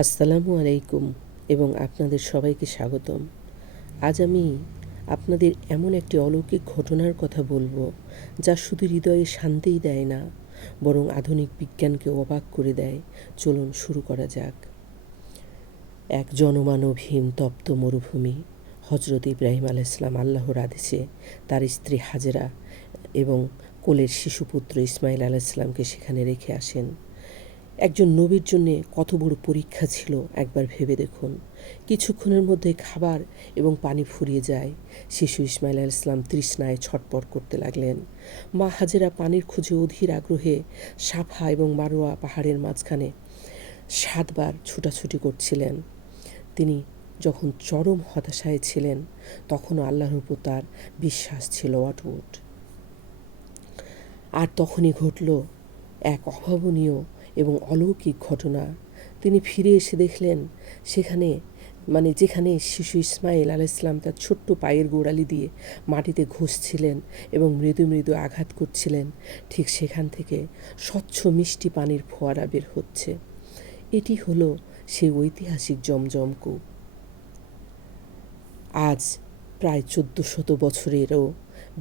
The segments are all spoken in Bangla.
আসসালামু আলাইকুম এবং আপনাদের সবাইকে স্বাগতম। আজ আমি আপনাদের এমন একটি অলৌকিক ঘটনার কথা বলবো যা শুধু হৃদয়ে শান্তিই দেয় না, বরং আধুনিক বিজ্ঞানকে অবাক করে দেয়। চলুন শুরু করা যাক। এক জনমানবহীন তপ্ত মরুভূমি। হজরত ইব্রাহিম আলাইহিসসালাম আল্লাহর আদেশে তার স্ত্রী হাজেরা এবং কোলের শিশুপুত্র ইসমাইল আলাইহিসসালামকে সেখানে রেখে আসেন। একজন নবীর জন্যে কত বড় পরীক্ষা ছিল একবার ভেবে দেখুন। কিছুক্ষণের মধ্যে খাবার এবং পানি ফুরিয়ে যায়। শিশু ইসমাইল আলাইহিসসালাম তৃষ্ণায় ছটপট করতে লাগলেন। মা হাজেরা পানির খোঁজে অধীর আগ্রহে সাফা এবং মারোয়া পাহাড়ের মাঝখানে 7 বার ছুটাছুটি করছিলেন। তিনি যখন চরম হতাশায় ছিলেন, তখনও আল্লাহর উপর তার বিশ্বাস ছিল অটুট। আর তখনই ঘটল এক অভাবনীয় এবং অলৌকিক ঘটনা। তিনি ফিরে এসে দেখলেন সেখানে যেখানে শিশু ইসমাইল আলাইহিসসালাম তার ছোট্ট পায়ের গোড়ালি দিয়ে মাটিতে ঘষছিলেন এবং মৃদু মৃদু আঘাত করছিলেন, ঠিক সেখান থেকে স্বচ্ছ মিষ্টি পানির ফোয়ারা বের হচ্ছে। এটি হলো সেই ঐতিহাসিক জমজম কূপ। আজ প্রায় 1400 বছরেরও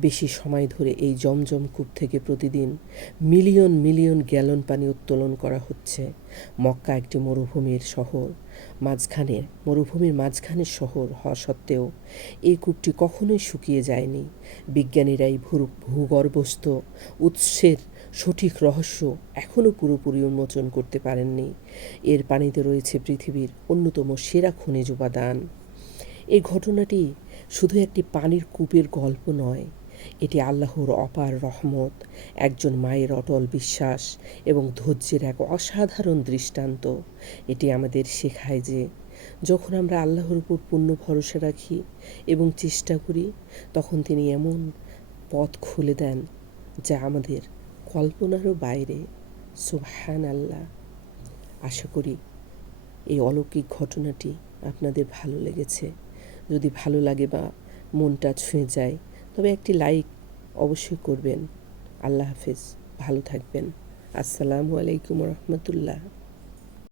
বেশি সময় ধরে এই জমজম কূপ থেকে প্রতিদিন মিলিয়ন মিলিয়ন গ্যালন পানি উত্তোলন করা হচ্ছে। মক্কা একটি মরুভূমির মাঝখানে শহর হওয়া সত্ত্বেও এই কূপটি কখনোই শুকিয়ে যায়নি। বিজ্ঞানীরা এই ভূগর্ভস্থ উৎসের সঠিক রহস্য এখনও পুরোপুরি উন্মোচন করতে পারেননি। এর পানিতে রয়েছে পৃথিবীর অন্যতম সেরা খনিজ উপাদান। এই ঘটনাটি শুধু একটি পানির কূপের গল্প নয়, এটি আল্লাহর অপার রহমত, একজন মায়ের অটল বিশ্বাস এবং ধৈর্যের এক অসাধারণ দৃষ্টান্ত। এটি আমাদের শেখায় যে যখন আমরা আল্লাহর উপর পূর্ণ ভরসা রাখি এবং চেষ্টা করি, তখন তিনি এমন পথ খুলে দেন যা আমাদের কল্পনারও বাইরে। সুবহানাল্লাহ। আশা করি এই অলৌকিক ঘটনাটি আপনাদের ভালো লেগেছে। যদি ভালো লাগে বা মনটা ছুঁয়ে যায়, তবে একটি লাইক অবশ্যই করবেন। আল্লাহ হাফেজ, ভালো থাকবেন। আসসালামু আলাইকুম রহমতুল্লাহ।